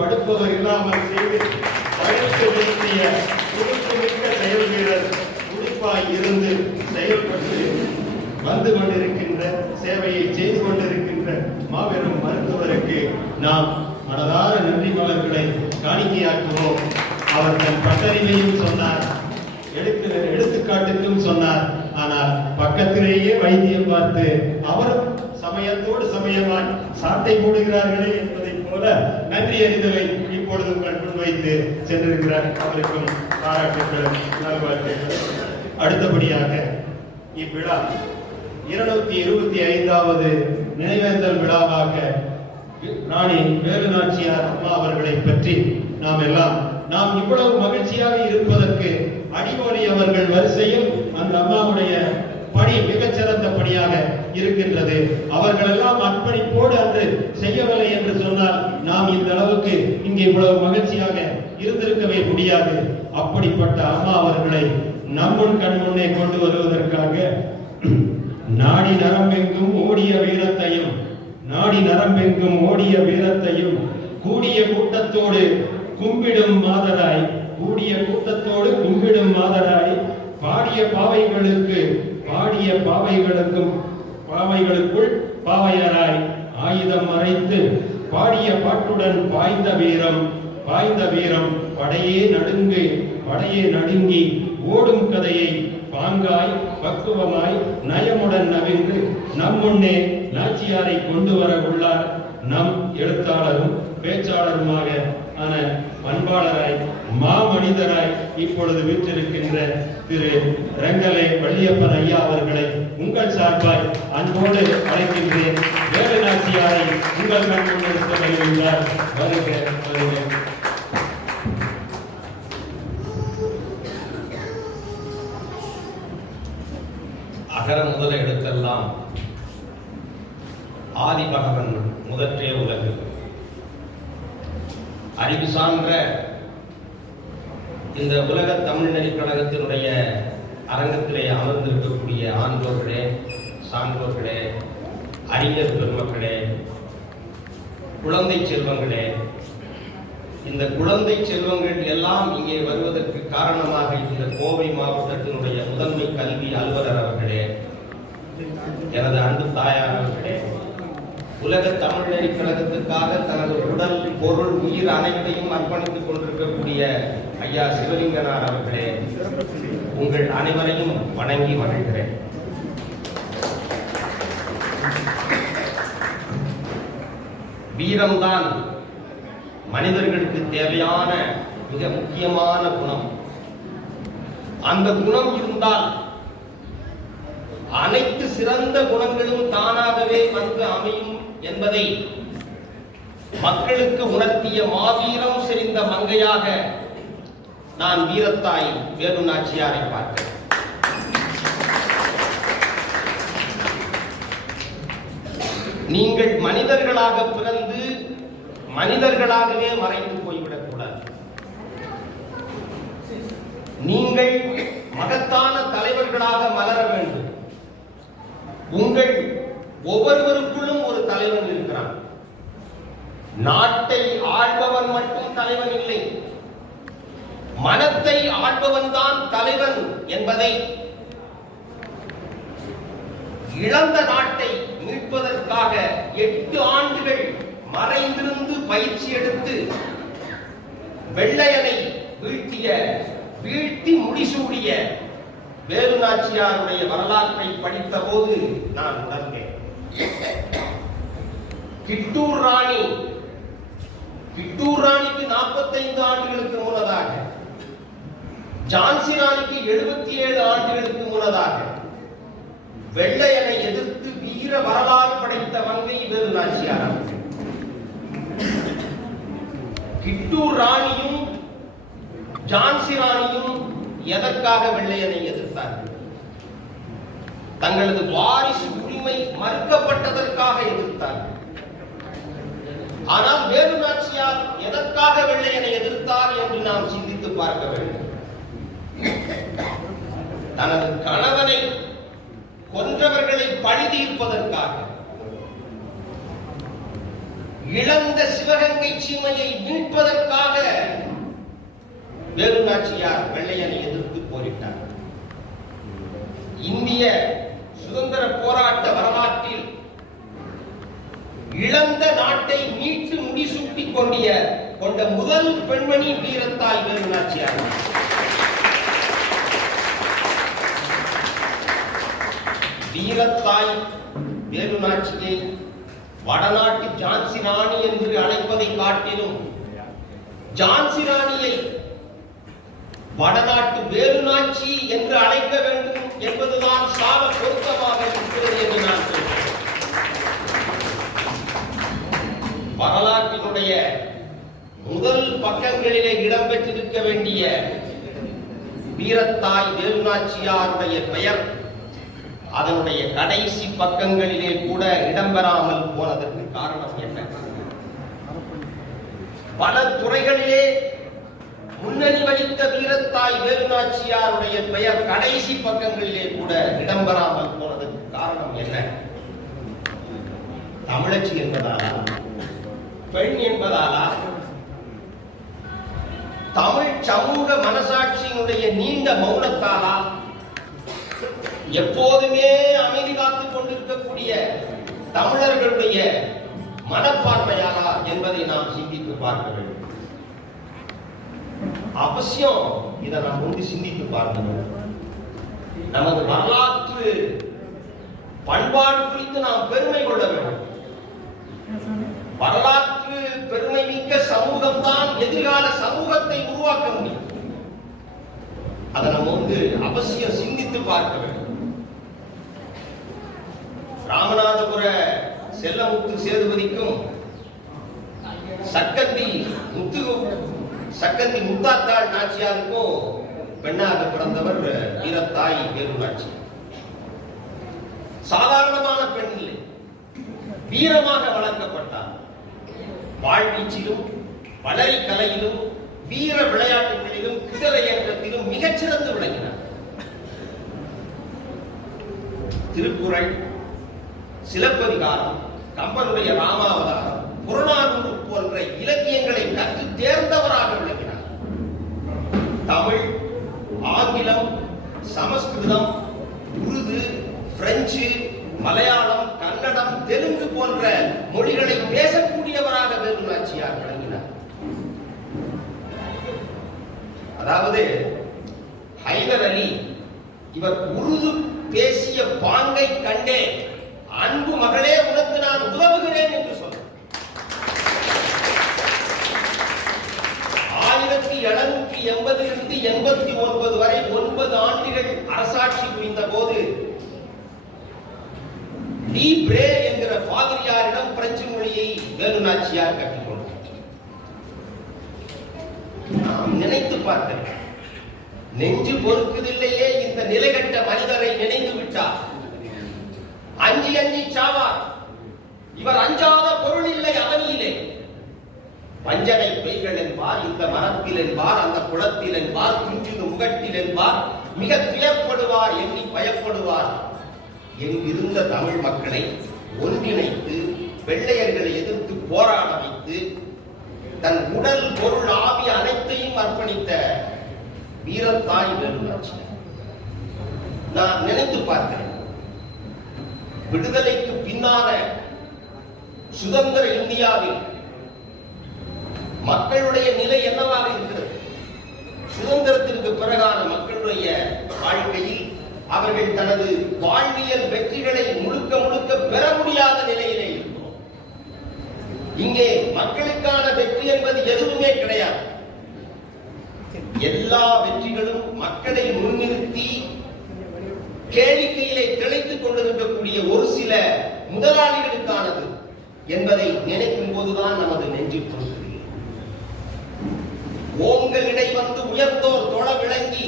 படுப்பவர் இல்லாமல் செய்து பயிற்சி நிறுத்திய துடுப்புமிக்க செயல் வீரர் துடிப்பாய் இருந்து செயல்பட்டு வந்து கொண்டிருக்கின்ற சேவையை செய்து கொண்டிருக்கின்ற மாபெரும் மருத்துவருக்கு நாம் மனதார நன்றி மலர்களை காணிக்கையாக்குவோம். அவர் தன் பட்டறிவையும் சொன்னார், எடுத்துக்காட்டுக்கும் சொன்னார். ஆனால் பக்கத்திலேயே வைத்தியம் பார்த்து அவரும் சமயத்தோடு சமயமாய் சாட்டை போடுகிறார்களே என்பதை போல நன்றி அறிதலை இப்பொழுது உங்கள் முன்வைத்து சென்றிருக்கிறார். அவருக்கும் பாராட்டுகள், நல்வாழ்த்துக்கள். அடுத்தபடியாக இவ்விழா 225வது நினைவேந்தல் விழாவாக ராணி வேலுநாச்சியார் அம்மா அவர்களை பற்றி நாம் இவ்வளவு மகிழ்ச்சியாக இருப்பதற்கு அடிமொழி அவர்கள் வரிசையில் அந்த அம்மாவுடைய பணி மிகச்சிறந்த பணியாக இருக்கின்றது. அவர்கள் எல்லாம் அர்ப்பணிப்போடு அன்று செய்யவில்லை என்று சொன்னால் நாம் இந்த அளவுக்கு இங்கே இவ்வளவு மகிழ்ச்சியாக இருந்திருக்கவே முடியாது. அப்படிப்பட்ட அம்மா அவர்களை நம்முன் கண் முன்னே கொண்டு வருவதற்காக நாடி நரம்பெங்கும் ஓடிய வீரத்தையும் கூடிய கூட்டத்தோடு கும்பிடும் மாதராய் பாடிய பாவைகளுக்குள் பாவையராய் ஆயுதம் மறைத்து பாடிய பாட்டுடன் பாய்ந்த வீரம் படையே நடுங்கி ஓடும் கதையை பாங்காய் பக்குவமாய் நயமுடன் நவின்று நம் முன்னே நாச்சியாரை கொண்டு வர உள்ளார். நம் எழுத்தாளரும் பேச்சாளருமாக ஆன பண்பாளராய் மாமனிதராய் இப்பொழுது வீற்றிருக்கின்ற திரு ரங்கலை வள்ளியப்பன் ஐயா அவர்களை உங்கள் சார்பாய் அன்போடு அழைக்கின்றேன். வேலு நாச்சியாரை உங்கள் கண் முன்னிறுத்த வருகின்றார். வருக. அகர முதல எழுத்தெல்லாம் ஆதி பகவன் முதற்றே உலகு. அறிவு சான்ற இந்த உலக தமிழ் நெறி கழகத்தினுடைய அரங்கத்திலே அமர்ந்திருக்கக்கூடிய ஆண்டோர்களே, சான்றோர்களே, அறிஞர் பெருமக்களே, குழந்தை செல்வங்களே, இந்த குழந்தை செல்வங்கள் எல்லாம் இங்கே வருவதற்கு காரணமாக இந்த கோவை மாவட்டத்தினுடைய முதன்மை கல்வி அலுவலர் அவர்களே, எனது அன்பு தாயார் அவர்களே, உலக தமிழ் நெறி கழகத்துக்காக தனது உடல், பொருள், உயிர் அனைத்தையும் அர்ப்பணித்துக் கொண்டிருக்கக்கூடிய ஐயா சிவலிங்கனார் அவர்களே, உங்கள் அனைவரையும் வணங்கி மகிழ்கிறேன். வீரம்தான் மனிதர்களுக்கு தேவையான மிக முக்கியமான குணம். அந்த குணம் இருந்தால் அனைத்து சிறந்த குணங்களும் தானாகவே வந்து அமையும் என்பதை மக்களுக்கு உணர்த்திய மாவீரம் செறிந்த மங்கையாக நான் வீரத்தாய் வேலு நாச்சியாரை பார்க்கிறேன். நீங்கள் மனிதர்களாக பிறந்து மனிதர்களாகவே மறைந்து போய்விடக் கூடாது. நீங்கள் மகத்தான தலைவர்களாக மலர வேண்டும். உங்கள் ஒவ்வொருவருக்குள்ளும் ஒரு தலைவன் இருக்கிறான். நாட்டை ஆள்பவன் மட்டும் தலைவன் இல்லை, மனத்தை ஆள்பவன் தான் தலைவன் என்பதை இழந்த நாட்டை மீட்பதற்காக 8 ஆண்டுகள் மறைந்திருந்து பயிற்சி எடுத்து வெள்ளையனை வீழ்த்தி முடிசூடிய வேலு நாச்சியாருடைய வரலாற்றை படித்த போது நான் உணர்ந்தேன். கிட்டூர் ராணிக்கு 45 ஆண்டுகளுக்கு முன்னதாக, ஜான்சி ராணிக்கு 77 ஆண்டுகளுக்கு முன்னதாக வெள்ளையனை எதிர்த்து வீர வரலாறு படைத்த மங்கை வேலு நாச்சியார். கிட்டூர் ராணியும் ஜான்சி ராணியும் எதற்காக வெள்ளையனை எதிர்த்தார்கள்? தங்களது வாரிசு உரிமை மறுக்கப்பட்டதற்காக எதிர்த்தார்கள். ஆனால் வேலு நாச்சியார் எதற்காக வெள்ளையனை எதிர்த்தார் என்று நாம் சிந்தித்து பார்க்க வேண்டும். தனது கணவனை கொன்றவர்களை பழி தீர்ப்பதற்காக இழந்த சிவகங்கை சீமையை மீட்பதற்காக வேலு நாச்சியார் வெள்ளையனை எதிர்த்து போரிட்டார். இந்திய சுதந்திர போராட்ட வரலாற்றில் இழந்த நாட்டை மீட்டு முடிசூட்டிக் கொண்ட முதல் பெண்மணி வீரத்தாய் வேலு நாச்சியார். வீரத்தாய் வேலு நாச்சியை வடநாட்டு ஜான்சி ராணி என்று அழைப்பதை காட்டிலும் ஜான்சி ராணியை வடநாட்டு வேலு நாச்சி என்று அழைக்க வேண்டும் என்பதுதான் சால பொருத்தமாக இருக்கிறது என்று நான் சொல்கிறேன். வரலாற்றினுடைய முதல் பக்கங்களிலே இடம்பெற்றிருக்க வேண்டிய வீரத்தாய் வேலு நாச்சியாருடைய பெயர் அதனுடைய கடைசி பக்கங்களிலே கூட இடம்பெறாமல் போனதற்கு காரணம் என்ன? பல துறைகளிலே முன்னணி வகித்த வீரத்தாய் வேலு நாச்சியாருடைய பெயர் கடைசி பக்கங்களிலே கூட இடம்பெறாமல் போனதற்கு காரணம் என்ன? தமிழச்சி என்பதாலா, பெண் என்பதாலா, தமிழ் சமூக மனசாட்சியினுடைய நீண்ட மௌனத்தாலா, எப்போதுமே அமைதி காத்துக் கொண்டிருக்கக்கூடிய தமிழர்களுடைய மனப்பான்மையாளா என்பதை நாம் சிந்தித்து பார்க்க வேண்டும். அவசியம் இதை நாம் வந்து சிந்தித்து பார்க்கணும். நமது வரலாற்று பண்பாடு குறித்து நாம் பெருமை கொள்ள வேண்டும். வரலாற்று பெருமை மிக்க சமூகம் தான் எதிர்கால சமூகத்தை உருவாக்க முடியும். அதை நம்ம வந்து அவசியம் சிந்தித்து பார்க்க வேண்டும். ராமநாதபுர செல்லமுத்து சேதுபதிக்கும் சக்கந்தி முத்தாத்தாள் நாச்சியாருக்கும் பெண்ணாக பிறந்தவர் வீரத்தாய் வேலு நாச்சி. சாதாரணமான பெண் இல்லை, வீரமாக வளர்க்கப்பட்டார். வாழ்வீச்சிலும் வளரி கலையிலும் வீர விளையாட்டுகளிலும் குதிரை ஏற்றத்திலும் மிகச்சிறந்து விளங்கினார். திருக்குறள், சிலப்பதிகாரம், கம்பனுடைய ராமாவதாரம், புறநானூறு போன்ற இலக்கியங்களை கற்று தேர்ந்தவராக விளங்கினார். தமிழ், ஆங்கிலம், சமஸ்கிருதம், உருது, பிரெஞ்சு, மலையாளம், கன்னடம், தெலுங்கு போன்ற மொழிகளை பேசக்கூடியவராக வேலு நாச்சியார் விளங்கினார். அதாவது ஹைதர் அலி இவர் உருது பேசிய பாங்கை கண்டே அன்பு மகளே உனக்கு நான் உதவுகிறேன் என்று சொன்னார். 1780 இருந்து 89 வரை 9 ஆண்டுகள் அரசாட்சி புரிந்த போது டி பிரே என்கிற பாதிரியாரிடம் பிரெஞ்சு மொழியை வேலு நாச்சியார் கற்றுக்கொண்டார். நாம் நினைத்து பார்த்தேன், நெஞ்சு பொறுக்குதில்லையே இந்த நிலைகட்ட மனிதரை நினைந்து விட்டார். அஞ்சி அஞ்சி சாவார். இவர் அஞ்சாத பொருள் இல்லை அவனியிலே. வஞ்சனை பெய்கள் என்பார், இந்த மரத்தில் என்பார், அந்த குளத்தில் என்பார், துஞ்சுது முகட்டில் என்பார், மிக துயர்ப்படுவார், எண்ணி பயப்படுவார். எங்கிருந்த தமிழ் மக்களை ஒன்றிணைத்து வெள்ளையர்களை எதிர்த்து போராட வைத்து தன் உடல் பொருள் ஆவி அனைத்தையும் அர்ப்பணித்த வீரத்தாய் வேலு நாச்சியார். நான் நினைத்து பார்த்தேன், விடுதலைக்கு பின்னான சுதந்திர இந்தியாவில் மக்களுடைய நிலை என்னவாக இருக்கிறது? சுதந்திரத்திற்கு பிறகான மக்களுடைய வாழ்க்கையில் அவர்கள் தனது வாழ்வியல் வெற்றிகளை முழுக்க முழுக்க பெற முடியாத நிலையிலே இருக்கிறோம். இங்கே மக்களுக்கான வெற்றி என்பது எதுவுமே கிடையாது. எல்லா வெற்றிகளும் மக்களை முன்னிறுத்தி கேளிக்கையிலே திளைத்துக் கொண்டிருக்கக்கூடிய ஒரு சில முதலாளிகளுக்கானது என்பதை நினைக்கும் போதுதான் நமது நெஞ்சு பொறுக்கிறது. ஓங்கள் இடை வந்து உயர்ந்தோர் தொழ விளங்கி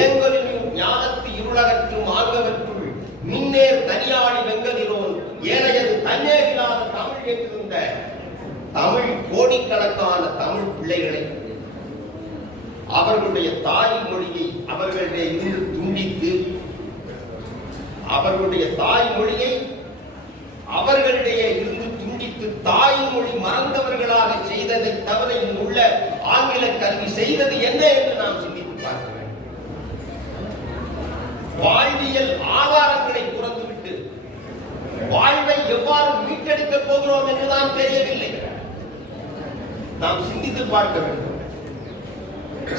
ஏங்கலின் ஞானத்து இருளகற்றும் ஆங்கவற்றுள் மின்னேர் தனியாளி வெங்கதிரோன் ஏனையது தன்னேறினாத தமிழ் என்றிருந்த தமிழ் கோடிக்கணக்கான தமிழ் பிள்ளைகளை அவர்களுடைய தாய் மொழியை அவர்களிடையே இருந்து துண்டித்து அவர்களுடைய தாய் மொழியை அவர்களிடையே இருந்து துண்டித்து தாய்மொழி மறந்தவர்களாக செய்ததை தவிர இங்கு உள்ள ஆங்கில கல்வி செய்தது என்ன என்று நாம் சிந்தித்து பார்க்க வேண்டும். வாழ்வியல் ஆதாரங்களை துறந்துவிட்டு வாழ்வை எவ்வாறு மீட்டெடுக்க போகிறோம் என்றுதான் தெரியவில்லை. நாம் சிந்தித்து பார்க்க வேண்டும்.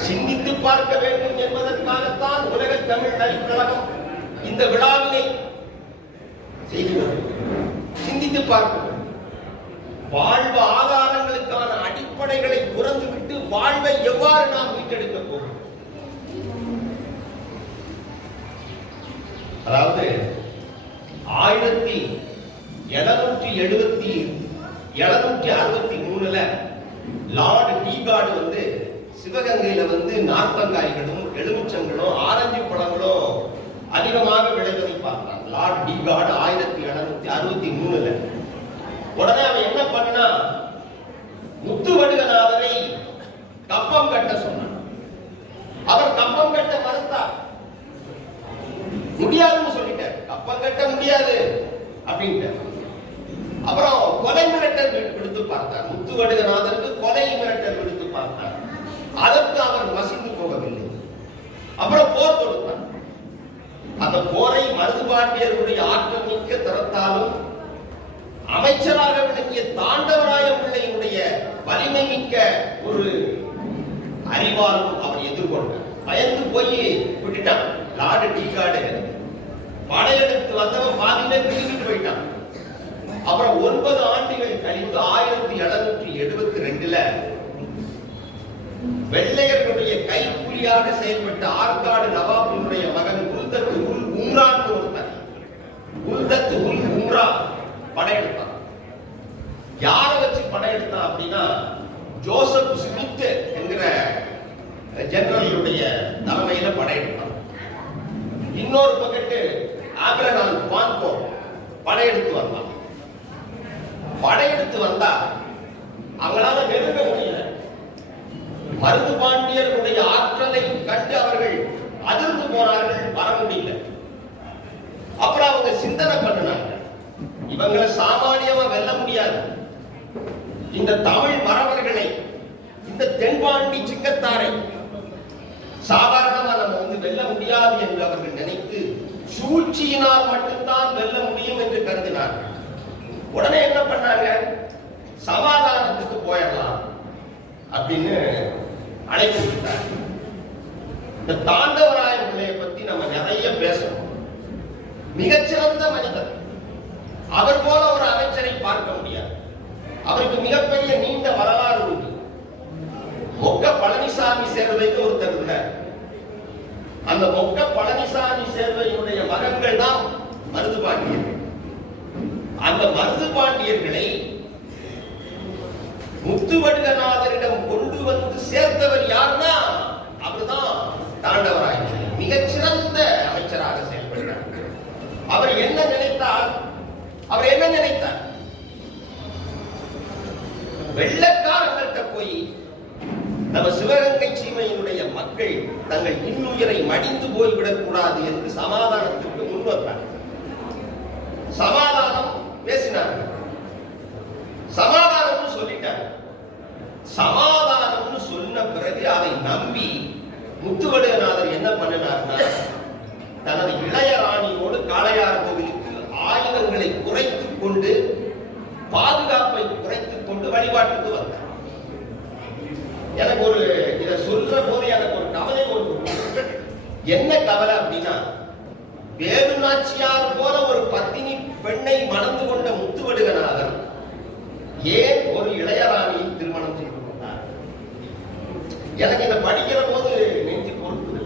சிந்தித்து பார்க்க வேண்டும் என்பதற்காகத்தான் உலக தமிழ் நல்கழகம் இந்த விழாவினை செய்கிறது. சிந்தித்து பார்க்க வேண்டும். வாழ்வு ஆதாரங்களுக்கான அடிப்படைகளை துறந்துவிட்டு வாழ்வை எவ்வாறு நாம் மீட்டெடுக்க போகிறோம்? அதாவது 1763 லார்ட் டீகார்டு வந்து சிவகங்கையில வந்து நார்த்தங்காய்களும் எலுமிச்சங்களும் ஆரஞ்சு பழங்களும் அதிகமாக விளைவதை பார்த்தார். லார்ட் டீகார்டு 1763 உடனே அவன் என்ன பண்ணா, முத்துவடுகநாதரை கப்பம் கட்ட சொன்னான். அவர் கப்பம் கட்ட மறுத்தார். முடியாதுன்னு சொல்லிட்டார். கப்பம் கட்ட முடியாது அப்படின்ட்டு. அப்புறம் கொலை மிரட்டல் விடுத்து பார்த்தார். முத்துவடுகநாதருக்கு கொலை மிரட்டல் விடுத்து பார்த்தார். அதற்கு அவர் மசிந்து போகவில்லை. அப்புறம் போர் தொடுத்தார். அந்த போரை மருதுபாண்டியர்களுடைய ஆற்றல் மிக்க திறத்தாலும் அமைச்சராக விளங்கிய தாண்டவராய பிள்ளையினுடைய வலிமை மிக்க ஒரு அறிவாலும் அவர் எதிர்கொண்டார். பயந்து போய் விட்டுட்டான். லார்டு டீகார்டு படையெடுத்து வந்தவன் பாதியில பிரிந்துட்டு போயிட்டான். அப்புறம் 9 ஆண்டுகள் கழித்து 1772 வெள்ளையர்களுடைய கைக்கூலியாக செயல்பட்ட ஆற்காடு நவாபினுடைய மகன் உல்தத் உல் உம்ரான் ஒருத்தர், உல்தத் உல் உம்ரா படையெடுத்தான். யாரை வச்சு படையெடுத்தான் அப்படின்னா, ஜோசப் ஸ்மித் என்கிற ஜெனரலுடைய தலைமையில படையெடுத்தான். இன்னொரு பக்கத்து ஆப்ரஹாம் பான்கோ படையெடுத்து வந்தான். படையெடுத்து வந்தா அவங்களால நெருங்க முடியல. மருது பாண்டியர்களுடைய ஆற்றலை கண்டு அவர்கள் அதிர்ந்து போனார்கள், வர முடியல. அப்புறம் அவங்க சிந்தனை பண்ணினாங்க, இவங்களை சாமானியமா வெல்ல முடியாது. இந்த தமிழ் மறவர்களை, இந்த தென்பாண்டி சிங்கத்தாரை சாதாரணமா நம்ம வந்து வெல்ல முடியாது என்று அவர்கள் நினைத்து சூழ்ச்சியினால் மட்டும்தான் வெல்ல முடியும் என்று கருதினார்கள். உடனே என்ன பண்ணாங்க, சமாதானத்துக்கு போயிடலாம் அப்படின்னு அழைப்பு விட்டார். இந்த தாண்டவராய பிள்ளையை பத்தி நம்ம நிறைய பேசணும். மிகச்சிறந்த மனிதர். அவர் போல ஒரு அமைச்சரை பார்க்க முடியாது. அவருக்கு மிகப்பெரிய நீண்ட வரலாறு உண்டு. மொக்க பழனிசாமி சேர்வைன்னு ஒருத்தர் இருந்தார். அந்த மொக்க பழனிசாமி சேர்வையினுடைய மகன்கள் தான் மருது பாண்டியர்கள். அந்த மருது பாண்டியர்களை முத்துவடுகநாதரிடம் கொண்டு வந்து சேர்த்தவர் யாருன்னா அவர்தான் தாண்டவராய. மிகச்சிறந்த அமைச்சராக செயல்பட்டார். அவர் என்ன நினைத்தார்? வெள்ளக்காரங்கள்ட்ட போய் நம்ம சிவகங்கை சீமையினுடைய மக்கள் தங்கள் இன்னுயிரை மடிந்து போய்விடக் கூடாது என்று சமாதானத்திற்கு முன் வந்தார். சமாதானம் பேசினார்கள். சமாதானம்னு சொல்லிட்டார். சமாதானம்னு சொன்ன பிறகு அதை நம்பி முத்துவடுகநாதர் என்ன பண்ணினார்னா, தனது இளைய ராணியோடு காளையார் கோவிலுக்கு ஆயுதங்களை குறைத்துக் கொண்டு, பாதுகாப்பை குறைத்துக் கொண்டு வழிபாட்டுக்கு வந்தார். எனக்கு ஒரு இதை சொல்ற போது எனக்கு ஒரு கவலை ஒன்று. என்ன கவலை அப்படின்னா, வேலு நாச்சியார் போல ஒரு பத்தினி பெண்ணை மணந்து கொண்ட முத்துவடுகநாதர் ஏன் ஒரு இளையராணியை திருமணம் செய்து கொண்டார்? எனக்கு இதை படிக்கிற போது நெஞ்சு பொறுப்புது.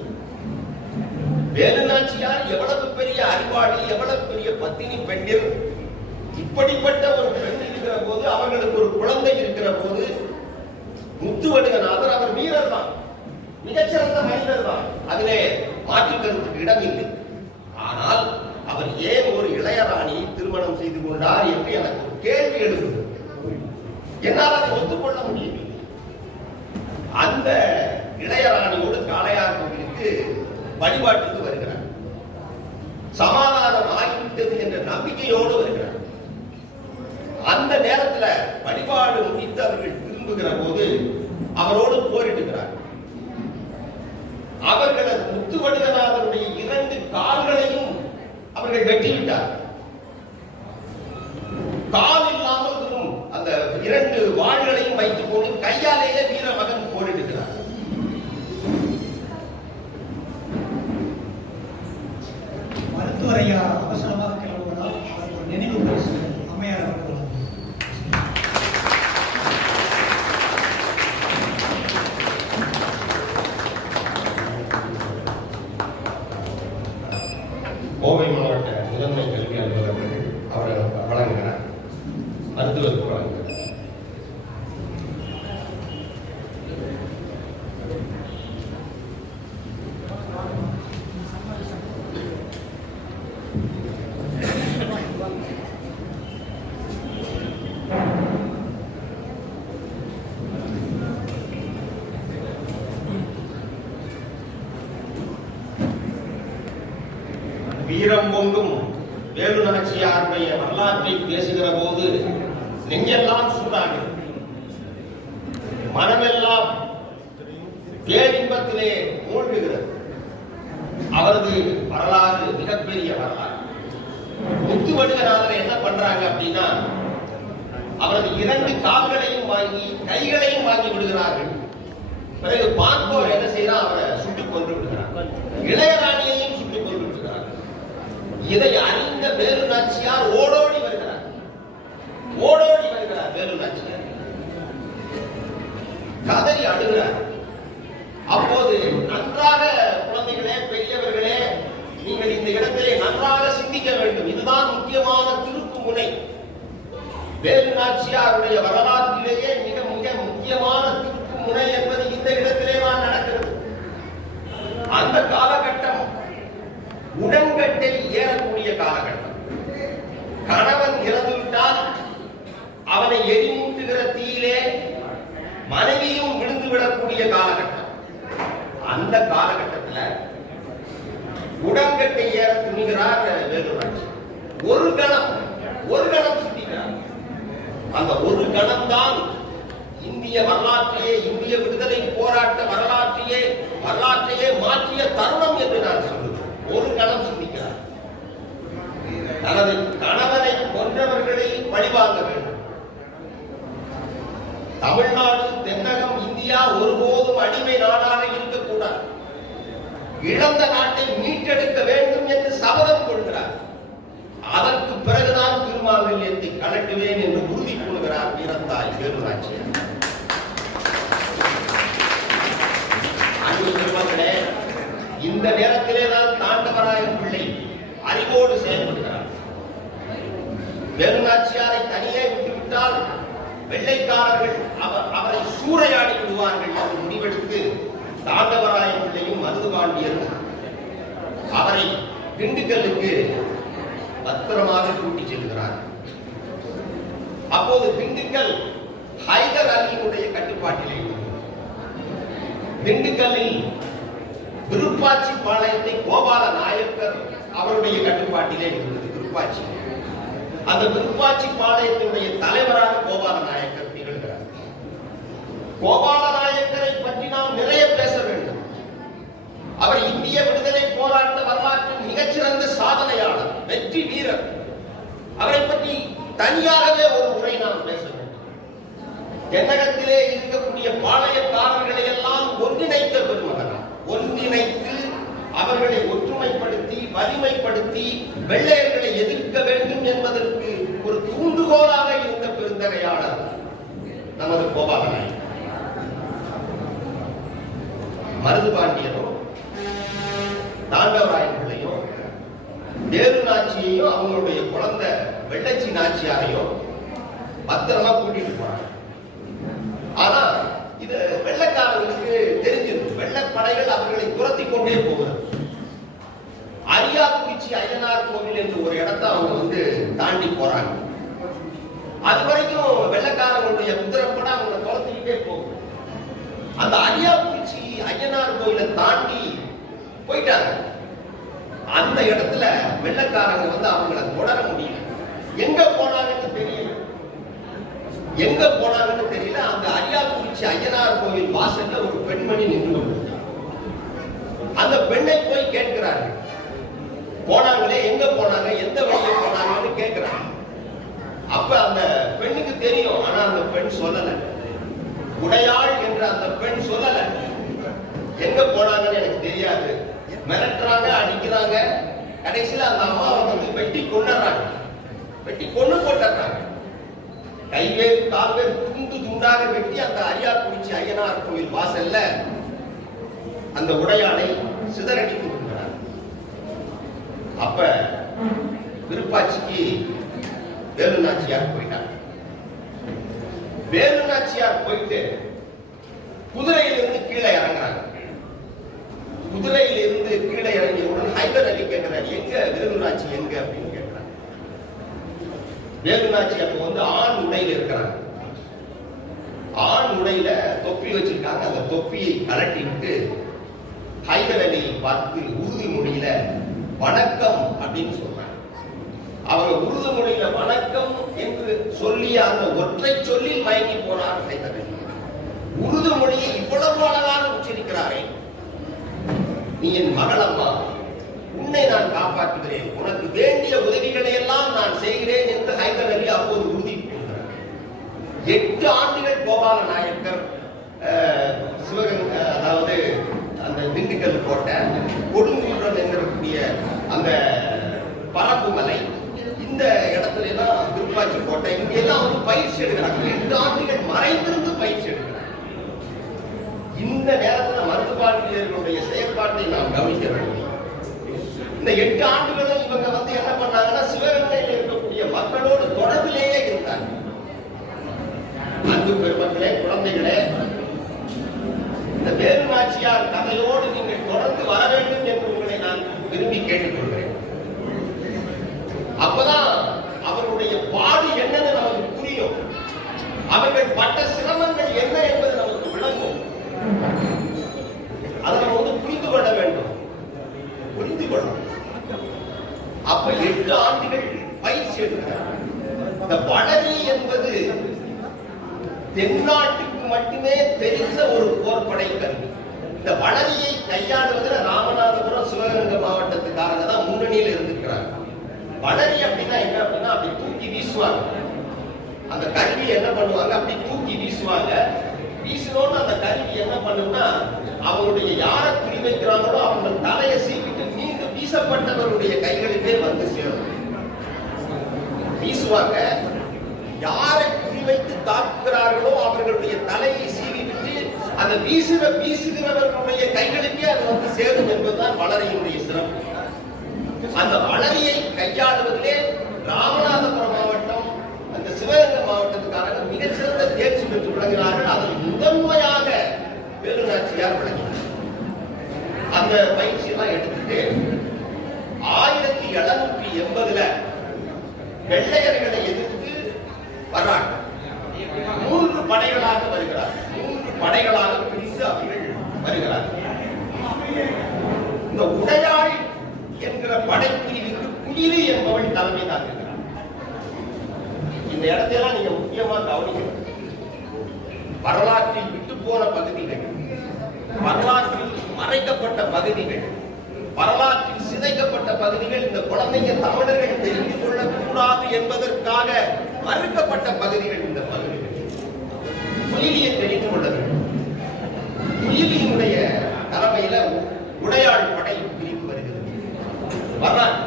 வேலு நாச்சியார் எவ்வளவு பெரிய அறிவாளி, எவ்வளவு பெரிய பத்தினி பெண்ணில், இப்படிப்பட்ட ஒரு பெண் இருக்கிற போது, அவர்களுக்கு ஒரு குழந்தை இருக்கிற போது, முத்துவடுகநாதர் அவர் வீரர் தான், மிகச்சிறந்த மனிதர் தான், அதிலே மாற்று கருத்துக்கு இடமில்லை. ஆனால் அவர் ஏன் ஒரு இளையராணியை திருமணம் செய்து கொண்டார் என்று எனக்கு ஒரு கேள்வி எழுதுகிறது. என்னால் அதை ஒத்துக்கொள்ள முடியவில்லை. அந்த இளையராணியோடு காளையார் கோவிலுக்கு வழிபாட்டுக்கு வருகிறார். சமாதானம் ஆகிவிட்டது என்ற நம்பிக்கையோடு வருகிறார். அந்த நேரத்தில் வழிபாடு முடித்து அவர்கள் திரும்புகிற போது அவரோடு போரிடுகிறார். அவர்களது முத்துவடுகநாதருடைய 2 கால்களையும் அவர்கள் வெட்டிவிட்டார். கால் இல்லாமல் அந்த 2 வாள்களையும் வைத்துக் கொண்டு கையாலேயே வீரமகன் போரிடுகிறார். மருத்துவரையா அவசரமாக கிளம்புவதால் அவர் ஒரு நினைவு பரிசு அம்மையார் அவர்கள் கோவை மாவட்ட முதன்மை கல்வி அலுவலர்கள் அவர்கள் வழங்குகிறார். மருத்துவர் வழங்குகிறார். வீரம் பொங்கும் வேலு நாச்சியாருடைய வரலாற்றை பேசுகிற போது நெஞ்செல்லாம் சூடாகிறது, மனமெல்லாம் பேரின்பத்திலே மூழ்குகிறது. அவரது வரலாறு மிகப்பெரிய வரலாறு. முத்துவடுகநாதர் என்ன பண்றாங்க அப்படின்னா, அவரது 2 கால்களையும் வாங்கி கைகளையும் வாங்கி விடுகிறார்கள். பிறகு பார்ப்போர் என்ன செய்யறான், அவரை சுட்டுக் கொன்று விடுகிறார். இளையராணியையும் சுட்டுக் கொன்று விடுகிறார். இதை அறிந்த வேலு நாச்சியார் ஓடோடி வருகிறார். வேலு நாச்சியார் கதறி அழுகிறார். அப்போது நன்றாக குழந்தைகளே, பெரியவர்களே, நீங்கள் இந்த இடத்திலே நன்றாக சிந்திக்க வேண்டும். இதுதான் முக்கியமான திருப்பு முனை. வேலு நாச்சியாருடைய வரலாற்றிலேயே மிக மிக முக்கியமான திருப்பு முனை என்பது இந்த இடத்திலே தான் நடக்கிறது. அந்த காலகட்டம் உடன்கட்டை ஏறக்கூடிய காலகட்டம். கணவன் இறந்துவிட்டால் அவனை எரிமூட்டுகிற தீயிலே மனைவியும் விழுந்து விடக்கூடிய காலகட்டம். அந்த காலகட்டத்தில் உடன்கட்டை ஏற துணிகிறார் வேலு நாச்சியார். ஒரு கணம் சிந்திக்கிறார். அந்த ஒரு கணம் தான் இந்திய வரலாற்றையே, இந்திய விடுதலை போராட்ட வரலாற்றையே மாற்றிய தருணம் என்று நான் சொல்லுவேன். ஒரு கணம் சிந்திக்கிறார். தனது கணவனை கொன்றவர்களை பழிவாங்க வேண்டும். தமிழ்நாடு, தென்னகம், இந்தியா ஒருபோதும் அடிமை நாடாக இருக்கக்கூடாது. இழந்த நாட்டை மீட்டெடுக்க வேண்டும் என்று சபதம் கொள்கிறார். அதற்கு பிறகுதான் திருமாங்கல்யத்தை கலட்டுவேன் என்று உறுதி கொள்கிறார் வீரத்தாய் வேலு நாச்சியார். இந்த நேரத்திலே தான் தாண்டவராயன் பிள்ளை அறிவோடு செயல்படுகிறார். வேலு நாச்சியாரை தனியே விட்டுவிட்டால் வெள்ளைக்காரர்கள் அவரை சூறையாடி விடுவார்கள் என்று முடிவெடுத்து தாண்டவராயன் பிள்ளையும் மருதுபாண்டியரும் அவரை திண்டுக்கல்லுக்கு பத்திரமாக கூட்டிச் செல்கிறார். அப்போது திண்டுக்கல் ஹைதர் அலியினுடைய கட்டுப்பாட்டிலே இருந்தது. திண்டுக்கல்லில் விருப்பாச்சி பாளையத்தை கோபால நாயக்கர் அவருடைய கட்டுப்பாட்டிலே இருந்தது. விருப்பாச்சி, அந்த விருப்பாச்சி பாளையத்தினுடைய தலைவராக கோபால நாயக்கர் திகழ்கிறார். கோபால நாயக்கரை பற்றி நாம் நிறைய பேச வேண்டும். அவர் இந்திய விடுதலை போராட்ட வரலாற்றின் மிகச்சிறந்த சாதனையாளர், வெற்றி வீரர். அவரை பற்றி தனியாகவே ஒரு முறை நாம் பேச வேண்டும். தென்னகத்திலே இருக்கக்கூடிய பாளையக்காரர்களை எல்லாம் ஒன்றிணைத்த பெருமகனார். ஒன்றிணைத்து அவர்களை ஒற்றுமைப்படுத்தி வலிமைப்படுத்தி வெள்ளையர்களை எதிர்க்க வேண்டும் என்பதற்கு ஒரு தூண்டுகோலாக இருந்த பெருந்தகையாளர் நமது கோபால நாயக்கர். மருதுபாண்டியரும் தாண்டவராயன் பிள்ளையும் வேலு நாச்சியையும் அவங்களுடைய குழந்தை வெள்ளச்சி நாச்சியாரையும் பத்திரமா கூட்டிட்டு போறாங்க. ஆனா இது வெள்ளைக்காரர்களுக்கு தெரிஞ்சிருக்கும். வெள்ளைப்படைகள் அவர்களை துரத்தி கொண்டே போகிறது. அரியாக்குறிச்சி ஐயனார் கோவில் என்று ஒரு இடத்தை அவங்க தாண்டி போறாங்க. அது வரைக்கும் வெள்ளைக்காரங்களுடைய குதிரைப்பட அவங்க துரத்திக்கிட்டே போகும். அந்த அரியாக்குறிச்சி ஐயனார் கோயிலை தாண்டி போயிட்டாங்க. அந்த இடத்துல வெள்ளைக்காரங்க அவங்கள தொடர முடியல. எங்க போனாங்கன்னு தெரியல. எங்க போனாங்கன்னு தெரியல. அந்த அரியாக்குறிச்சி ஐயனார் கோவில் வாசல்ல ஒரு பெண்மணி நின்று கொண்டிருந்தார். அந்த பெண்ணை போய் கேட்கிறார்கள். போனாங்களே, எங்க போனாங்க, எந்த வழியில் போனாங்கன்னு கேட்கிறாங்க. அப்ப அந்த பெண்ணுக்கு தெரியும், ஆனா அந்த பெண் சொல்லல. உடையாள் என்ற அந்த பெண் சொல்லல. எங்க போனாங்கன்னு எனக்கு தெரியாது. மிரட்டுறாங்க, அடிக்கிறாங்க. கடைசியில அந்த அம்மாவை வந்து வெட்டி கொண்டுறாங்க. வெட்டி கொண்டு போட்டுறாங்க. கைவேறு கால்வேறு துண்டு துண்டாக வெட்டி அந்த அரியாக்குறிச்சி ஐயனார் கோவில் வாசல்ல அந்த உடையாளை சிதறடித்து விடுகிறார். அப்ப விருப்பாட்சிக்கு வேலுநாச்சியார் போயிட்டார். வேலுநாச்சியார் போயிட்டு குதிரையிலிருந்து கீழே இறங்குறாங்க. குதிரையிலிருந்து கீழே இறங்கியவுடன் ஹைதர் அலி கேட்கிறார், எங்க வேலுநாச்சி எங்க அப்படின்னு கேட்கிறார். வேலுநாச்சி அப்ப வந்து ஆண் உடையில இருக்கிறாங்க. ஆண் உடையில தொப்பி வச்சிருக்காங்க. அந்த தொப்பியை கலட்டி விட்டு ஹைதர் அலி பார்த்து உறுதி மொழியில வணக்கம் அப்படின்னு சொல்றாங்க. அவங்க உருது மொழியில வணக்கம் என்று சொல்லிய அந்த ஒற்றை சொல்லில் மயங்கி போனார் ஹைதர் அலி. உருது மொழியை இவ்வளவு அழகாக உச்சரிக்கிறாரே, நீ என் மகளம்மா, உன்னை நான் காப்பாற்றுகிறேன், உனக்கு வேண்டிய உதவிகளை எல்லாம் நான் செய்கிறேன் என்று ஹைதர் அலி அப்போது உறுதி கூறுகிறார். 8 ஆண்டுகள் கோபால நாயக்கர் சிவகங்கை, அதாவது அந்த திண்டுக்கல் கோட்டை, கொடுங்குன்றம் என்கிறக்கூடிய அந்த பரப்புமலை, இந்த இடத்துல எல்லாம் விருப்பாட்சி கோட்டை, இங்க எல்லாம் வந்து பயிற்சி எடுக்கிறாங்க. 8 ஆண்டுகள் மறைந்திருந்து பயிற்சி எடுக்கிறாங்க. இந்த நேரத்தில் மருத்துவர்களுடைய செயற்பாட்டை நாம் கவனிக்க வேண்டும். இந்த 8 ஆண்டுகளும் இவங்க வந்து என்ன பண்ணாங்கன்னா, சிவகங்கையில் இருக்கக்கூடிய மக்களோடு தொடர்பிலேயே இருந்தாங்க. அன்பு பெருமக்களே, குழந்தைகளே, இந்த வேலுநாச்சியார் கதையோடு நீங்கள் தொடர்ந்து வர வேண்டும் என்று உங்களை நான் விரும்பி கேட்டுக்கொள்கிறேன். அப்பதான் அவர்களுடைய பாடு என்னன்னு நமக்கு புரியும். அவர்கள் பட்ட சிரமங்கள் என்ன என்பது நமக்கு விளங்கும். அதை நம்ம வந்து புரிந்து கொள்ள வேண்டும், புரிந்து கொள்ளணும். அப்ப 8 ஆண்டுகள் பயிற்சி எடுக்கிறார். இந்த வளரி என்பது தென்னாட்டுக்கு மட்டுமே தெரிந்த ஒரு போர்படை கருவி. இந்த வளரியை கையாளுவதில் ராமநாதபுரம் சிவகங்கை மாவட்டத்துக்காரங்க தான் முன்னணியில் இருந்திருக்கிறாங்க. வளரி அப்படின்னா என்ன அப்படின்னா, அப்படி தூக்கி வீசுவாங்க. அந்த கருவி என்ன பண்ணுவாங்க, அப்படி தூக்கி வீசுவாங்க. வீசணும்னு அந்த கருவி என்ன பண்ணும்னா, அவருடைய யாரை குறிவைக்கிறாங்களோ அவங்க தலையை சீக்கிட்டு மீண்டும் வீசப்பட்டவருடைய கைகளுக்கே வந்து சேரும். வீசுவாங்க. யாரை குறிவைத்து தாக்குகிறார்களோ அவர்களுடைய தலையை சீவிட்டு அந்த வீசுகிறவர்களுடைய கைகளுக்கே அது வந்து சேரும் என்பதுதான் வளரியினுடைய சிறப்பு. அந்த வளரியை கையாளுவதிலே ராமநாதபுரம் மாவட்டம், அந்த சிவகங்கை மாவட்டத்துக்காரங்க மிகச்சிறந்த தேர்ச்சி பெற்று விளங்கினார்கள். அதில் முதன்மையாக வேலுநாச்சியார் விளங்கினார். அந்த பயிற்சி எல்லாம் எடுத்துட்டு 1780 வெள்ளையர்களை எதிர்த்து வர்றாங்க. 3 படைகளாக வருகிறார். 3 படைகளாக பிரித்து அவர்கள் வருகிறார். இந்த உடையாள் என்கிற படைப்பிரிவுக்கு குயிலி என்பவள் தலைமை தாக்குகிறார். இந்த இடத்தையெல்லாம் நீங்க முக்கியமா கவனிக்கணும். வரலாற்றில் விட்டு போன பகுதிகள், வரலாற்றில் மறைக்கப்பட்ட பகுதிகள், வரலாற்றில் சிதைக்கப்பட்ட பகுதிகள், இந்த குழந்தைங்க தமிழர்கள் தெரிந்து கொள்ளக்கூடாது என்பதற்காக மறுக்கப்பட்ட பகுதிகள். இந்த பகுதிகள் குயிலியை தெரிந்து கொள்ள வேண்டும். குயிலியினுடைய தலைமையில உடையாள் படை பிரிவு வருகிறது. வரலாறு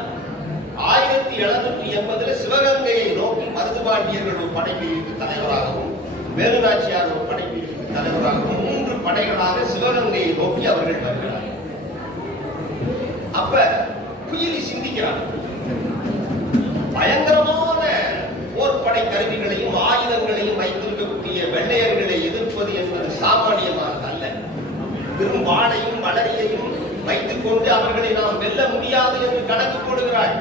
1780 சிவகங்கையை நோக்கி மருதுபாண்டியர்கள் ஒரு படைப்பிரிவுக்கு தலைவராகவும், வேலுநாச்சியார் ஒரு படைப்பிரிவுக்கு தலைவராகவும் 3 படைகளாக சிவகங்கையை நோக்கி அவர்கள் வருகிறார்கள். அப்ப குயிலி சிந்திக்கிறார். பயங்கரமான போர்படை கருவிகளையும் ஆயுதங்களையும் வைத்திருக்கக்கூடிய வெள்ளையர்களை எதிர்ப்பது என்பது சாமானியமானது அல்ல. வெறும் வாளையும் வளரியையும் வைத்துக் கொண்டு அவர்களை நாம் வெல்ல முடியாது என்று கணக்கு போடுகிறாள்.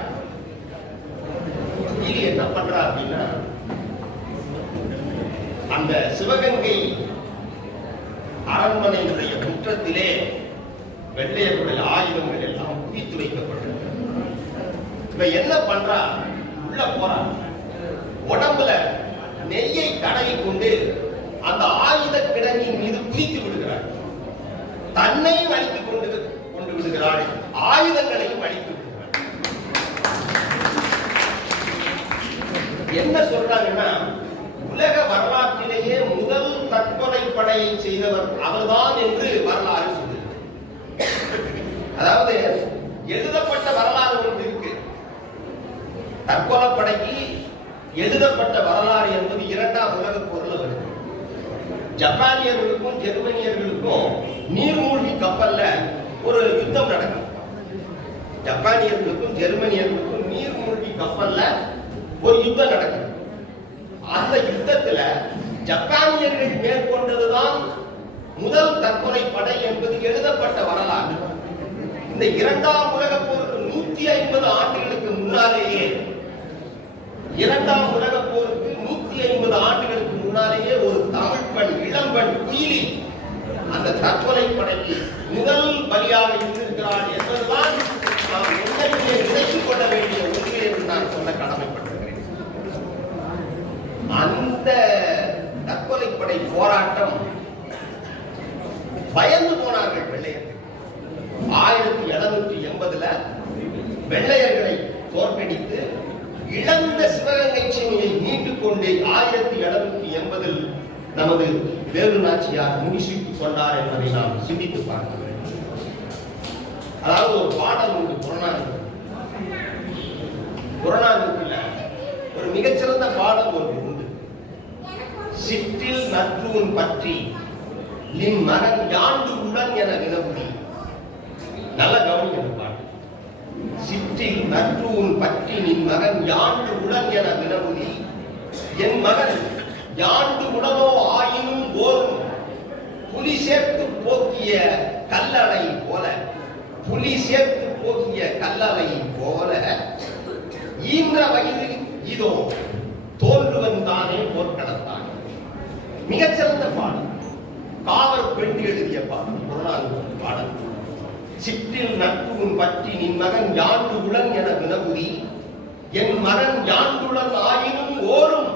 குயிலி என்ன பண்றா அப்படின்னா, அந்த சிவகங்கை அரண்மனையினுடைய முற்றத்திலே வெள்ளையர்களுடைய ஆயுதங்கள் எல்லாம் குவித்து வைக்கப்பட்டிருக்கிறது. இவ என்ன பண்றா, உள்ள போறா, உடம்புல நெய்யை தடவி கொண்டு அந்த ஆயுத கிடங்கின் மீது குதித்து விடுகிறாள். தன்னையும் அழித்துக் கொண்டு விடுகிறாள், ஆயுதங்களையும் அழித்து விடுகிறாள். என்ன சொல்றாங்கன்னா, உலக வரலாற்றிலேயே முதல் தற்கொலை படையை செய்தவர் அவர்தான் என்று வரலாறு சொல்லுது. அதாவது எழுதப்பட்ட வரலாறு ஒன்று இருக்கு. தற்கொலை படைக்கு எழுதப்பட்ட வரலாறு என்பது இரண்டாம் உலக போர்ல வருது. ஜப்பானியர்களுக்கும் ஜெர்மனியர்களுக்கும் நீர்மூழ்கி கப்பல்ல ஒரு யுத்தம் நடக்கும். ஜப்பானியர்களுக்கும் ஜெர்மனியர்களுக்கும் நீர்மூழ்கி கப்பல்ல ஒரு யுத்தம் நடக்கும். அந்த யுத்தத்துல ஜப்பானியர்கள் மேற்கொண்டதுதான் முதல் தற்கொலை படை என்பது எழுதப்பட்ட வரலாறு. இந்த இரண்டாம் உலக போருக்கு 150 ஆண்டுகளுக்கு முன்னாலேயே, இரண்டாம் உலக போருக்கு 150 ஆண்டுகளுக்கு முன்னாலேயே ஒரு தமிழ் பெண், இளம்பெண் குயிலி அந்த தற்கொலை படைக்கு முதல் பலியாக இருந்திருக்கிறார் என்பதுதான் நாம் உண்மையிலே நினைத்துக் கொள்ள வேண்டிய ஒன்று என்று நான் சொல்ல கடமைப்பட்டிருக்கிறேன். அந்த தற்கொலை படை போராட்டம் பயந்து போனார்கள் வெள்ளையர்கள். 1780 வெள்ளையர்களை தோற்கடித்து இழந்த சிவகங்கை சீமையை மீட்டுக் கொண்டு 1780 நமது வேலு நாச்சியார் முடிசூட்டிக் கொண்டார் என்பதை நாம் சிந்தித்து பார்க்க வேண்டும். அதாவது ஒரு பாடல் உண்டு புறநானூற்றுல ஒரு மிகச்சிறந்த பாடல் ஒன்று உண்டு. சிற்றில் நற்றூன் பற்றி நின் மகன் யாண்டு உடன் என வினவுடி. நல்ல கவனிக்க பாட்டு. சிற்றில் நற்றூன் பற்றி நின் மகன் யாண்டு உடன் என வினவுடி. என் மகன் யாண்டு உடனோ ஆயினும் ஓரும் புலி சேர்த்து போக்கிய கல்லறை போல, புலி சேர்த்து போக்கிய கல்லறை போல ஈன்ற வயது இதோ தோன்றுவன் தானே போர்க்களத்தான். மிகச்சிறந்த பாடல். காவர் பெண் எழுதிய பாடல். சிற்றில் நட்பும் பற்றி நின் மகன் யாண்டு உடன் என வினவுதி. என் மகன் யாண்டுடன் ஆயினும் ஓரும்,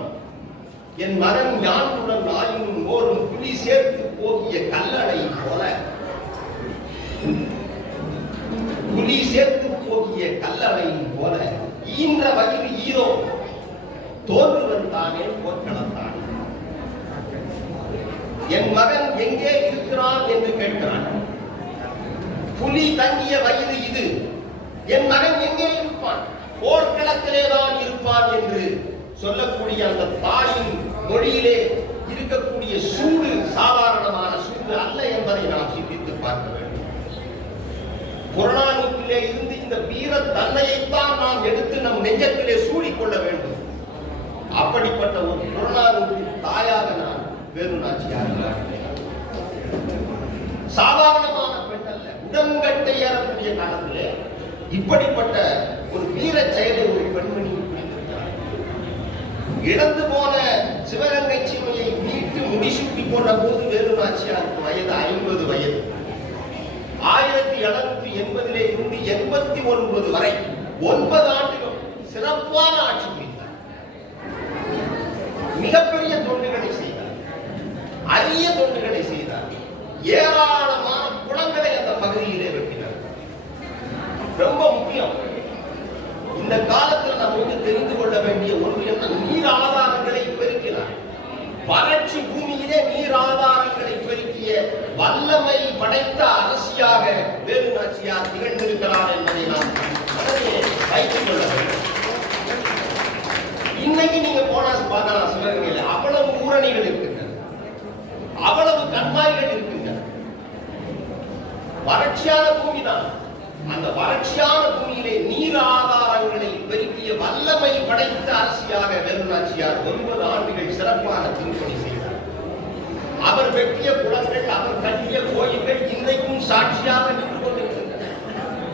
என் மகன் யாண்டுடன் ஆயினும் ஓரும் புலி சேர்த்து போகிய கல்லடை போல, புலி சேர்த்து போகிய கல்லடை போல ஈன்ற வயிறு ஈரோ தோன்றுவன் தானே போர்க்களத்தான். என் மகன் எங்கே இருக்கிறான் என்று கேட்கிறான். புலி தங்கிய வயது இது, என் மகன் எங்கே இருப்பான்? போர்க்களத்திலேதான் இருப்பான் என்று சொல்லக்கூடிய அந்த தாயின் மொழியிலே இருக்கக்கூடிய சூடு சாதாரணமான சூடு அல்ல என்பதை நாம் சிந்தித்து பார்க்க வேண்டும். புறநானூற்றிலே இருந்து இந்த வீர தன்மையைத்தான் நாம் எடுத்து நம் நெஞ்சத்திலே சூடிக்கொள்ள வேண்டும். அப்படிப்பட்ட ஒரு புறநானூற்றின் தாயாக நான் வேலு நாச்சியார். சாதாரணமான பெண் அல்ல, உடன்கட்டை ஏறக்கூடிய காலத்திலே இப்படிப்பட்ட ஒரு வீர செயலை ஒரு பெண்மணி இழந்து போன சிவகங்கை சீமையை மீட்டு முடிசூட்டி போன்ற போது வேலு நாச்சியாருக்கு வயது 50 வயது. 1780 இருந்து 89 வரை 9 ஆண்டுகள் சிறப்பான ஆட்சி புரிந்தார். மிகப்பெரிய தொண்டுகளை செய்தார், அரிய தொண்டுகளை செய்தார். ஏராளமான குளங்களை அந்த பகுதியிலே வெட்டினார். ரொம்ப முக்கியம், இந்த காலத்தில் நமக்கு தெரிந்து கொள்ள வேண்டிய ஒன்று என்ன, நீர் ஆதாரங்களை பெருக்கினார். வறட்சி பூமியிலே நீர் ஆதாரங்களை பெருக்கிய வல்லமை படைத்த அரசியாக வேலு நாச்சியார் திகழ்ந்திருக்கிறார் என்பதை நாம் மனதிலே வைத்துக் கொள்ள வேண்டும். இன்னைக்கு நீங்க போனா பார்க்கலாம், சிவகங்கையில் அவ்வளவு ஊரணிகள் இருக்கின்றன, அவ்வளவு கண்மாய்கள் இருக்கின்றன. வறட்சியான பூமி தான். அந்த வறட்சியான பூமியிலே நீர் ஆதாரங்களை பெருக்கிய வல்லமை படைத்த அரசியாக வேலு நாச்சியார் 9 ஆண்டுகள் சிறப்பான திருப்பணி செய்தார். அவர் வெட்டிய குளங்கள், அவர் கட்டிய கோயில்கள் இன்றைக்கும் சாட்சியாக நின்று கொண்டிருக்கின்றன.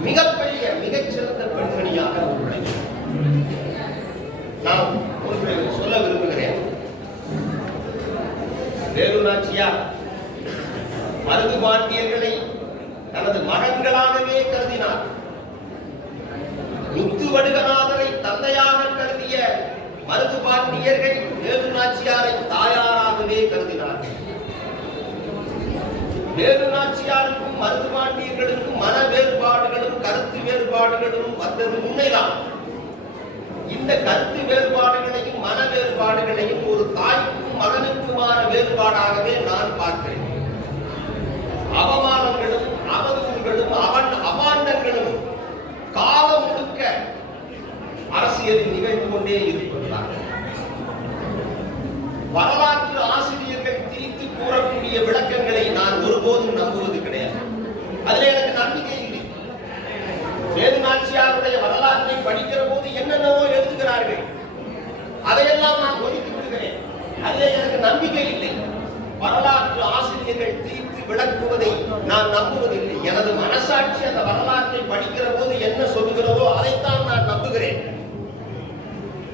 மிகப்பெரிய மிகச்சிறந்த பெண்மணியாக உழைத்தார். நான் ஒன்று சொல்ல விரும்புகிறேன். வேலு நாச்சியார் மருது பாண்டியர்களை தனது மகன்களாகவே கருதினார். முத்துவடுகநாதரை தந்தையாக கருதிய மருது பாண்டியர்கள் வேலு நாச்சியாரை தாயாராகவே கருதினார்கள். வேலு நாச்சியாருக்கும் மருதுபாண்டியர்களுக்கும் மன வேறுபாடுகளும் கருத்து வேறுபாடுகளும் வந்தது உண்மைதான். இந்த கருத்து வேறுபாடுகளையும் மன வேறுபாடுகளையும் ஒரு தாய்க்கும் மகனுக்குமான வேறுபாடாகவே நான் பார்க்கிறேன். அவமானங்களும் அவதூறுகளும் அபாண்டங்களும் காலம் முழுக்க அரசியலில் நிகழ்ந்து கொண்டே இருப்பதுதான். வரலாற்று ஆசிரியர்கள் திரித்து கூறக்கூடிய விளக்கங்களை நான் ஒருபோதும் நம்புவது கிடையாது. அதில் எனக்கு நம்பிக்கை இல்லை. வேலு நாச்சியாருடைய வரலாற்றை படிக்கிற போது என்னென்னவோ எழுதுகிறார்கள், அதையெல்லாம் நான் ஒதுக்கி விடுகிறேன். அதில் எனக்கு நம்பிக்கை இல்லை. வரலாற்று ஆசிரியர்கள் திரித்து விளக்குவதை நான் நம்புவதில்லை. எனது மனசாட்சி அந்த வரலாற்றை படிக்கிற போது என்ன சொல்லுகிறதோ அதைத்தான் நான் நம்புகிறேன்.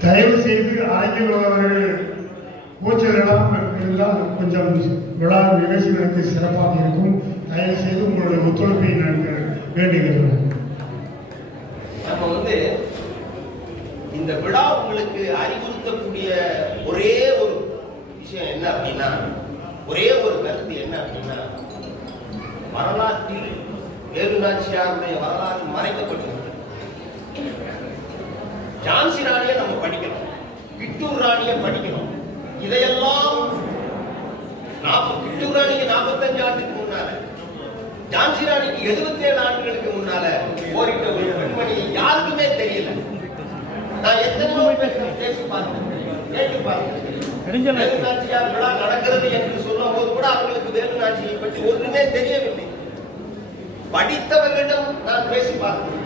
தயவு செய்து ஆய்வுள்ளவர்கள் மூச்சுகளெல்லாம் இருந்தால் கொஞ்சம் விழா நிகழ்ச்சி நடத்தி சிறப்பாக இருக்கும். தயவு செய்து உங்களுடைய ஒத்துழைப்பை நான் வேண்டுகிறேன். நம்ம இந்த விழா உங்களுக்கு அறிவுறுத்தக்கூடிய ஒரே ஒரு விஷயம் என்ன அப்படின்னா, ஒரே ஒரு கருத்து என்ன அப்படின்னா, வரலாற்றில் வேலு நாச்சியாருடைய வரலாறு மறைக்கப்பட்டிருக்கிறது. ஜான்சி ராணியை நம்ம படிக்கணும், கிட்டூர் ராணியை படிக்கணும். இதையெல்லாம் கிட்டூர் ராணிக்கு 45 ஆண்டுக்கு முன்னால, ஜான்சி ராணிக்கு 77 ஆண்டுகளுக்கு முன்னால போரிட்ட ஒரு பெண்மணி யாருக்குமே தெரியல. நான் எத்தனையோ பேசி பார்த்தேன், கேட்டு பார்த்தேன். வேலு நாச்சியார் விழா நடக்கிறது என்று சொல்லும் போது கூட அவர்களுக்கு வேலு நாச்சியை பற்றி ஒன்றுமே தெரியவில்லை. படித்தவர்களிடம் நான் பேசி பார்த்தேன்,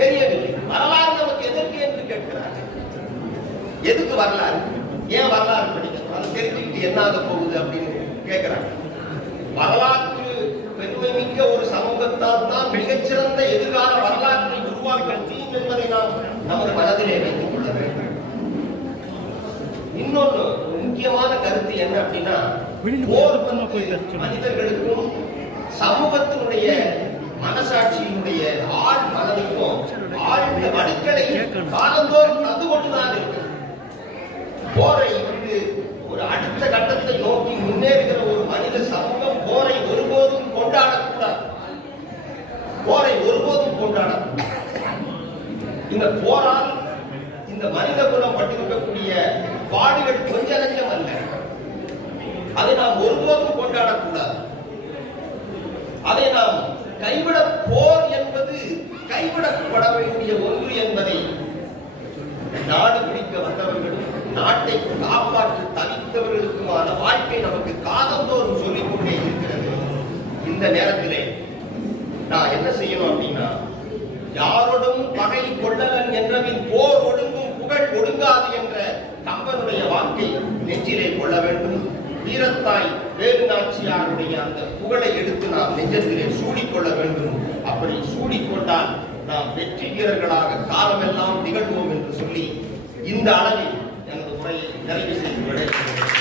தெரியவில்லை. வரலாறு நமக்கு எதற்கு என்று கேட்கிறார்கள். எதுக்கு வரலாறு? ஏன் வரலாறு படிக்கணும்? அதை தெரிஞ்சுக்கிட்டு என்னாக போகுது அப்படின்னு கேட்கிறாங்க. வரலாற்று பெருமை மிக்க ஒரு சமூகத்தால் தான் மிகச்சிறந்த எதிர்கால வரலாற்றை உருவாக்க முடியும் என்பதை நாம் நமது மனதிலே வைத்துக் கொள்ள வேண்டும். இன்னொன்று முக்கியமான கருத்து என்ன அப்படின்னா, மனிதர்களுக்கும் சமூகத்தினுடைய மனசாட்சியினுடைய ஆழ் மனதிற்கும் ஆழ்ந்த வடுக்களை காலந்தோறும் தந்து கொண்டுதான் இருக்கிறது. போரை ஒரு அடுத்த கட்டத்தை நோக்கி முன்னேறுகிற ஒரு மனித சமூகம் போரை ஒருபோதும் கொண்டாடக்கூடாது. போரை ஒருபோதும் கொண்டாடக்கூடாது. இந்த போரால் இந்த மனித குலம் பட்டிருக்கக்கூடிய பாடுகள் கொஞ்ச நஞ்சம் அல்ல. அதை நாம் ஒருபோதும் கொண்டாடக்கூடாது. அதை நாம் கைவிட, போர் என்பது கைவிடப்பட வேண்டிய ஒன்று என்பதை நாடு பிடிக்க வந்தவர்களும் நாட்டை காப்பாற்ற தவித்தவர்களுக்குமான வாழ்க்கை நமக்கு காலந்தோறும் சொல்லிக் கொண்டே இருக்கிறது. இந்த நேரத்திலே நான் என்ன செய்யணும் அப்படின்னா, யாரோடும் பகை கொள்ளலன் என்றவின் போர் ஒடுங்கும் புகழ் ஒடுங்காது என்ற கம்பனுடைய வாக்கை நெஞ்சிலே கொள்ள வேண்டும். வீரத்தாய் வேலு நாச்சியாருடைய அந்த புகழை எடுத்து நாம் நெஞ்சத்திலே சூடிக்கொள்ள வேண்டும். அப்படி சூடிக்கொண்டால் நாம் வெற்றி வீரர்களாக காலமெல்லாம் திகழ்வோம் என்று சொல்லி இந்த அளவில் எனது உரையை நிறைவு செய்து விடைபெறுகிறேன்.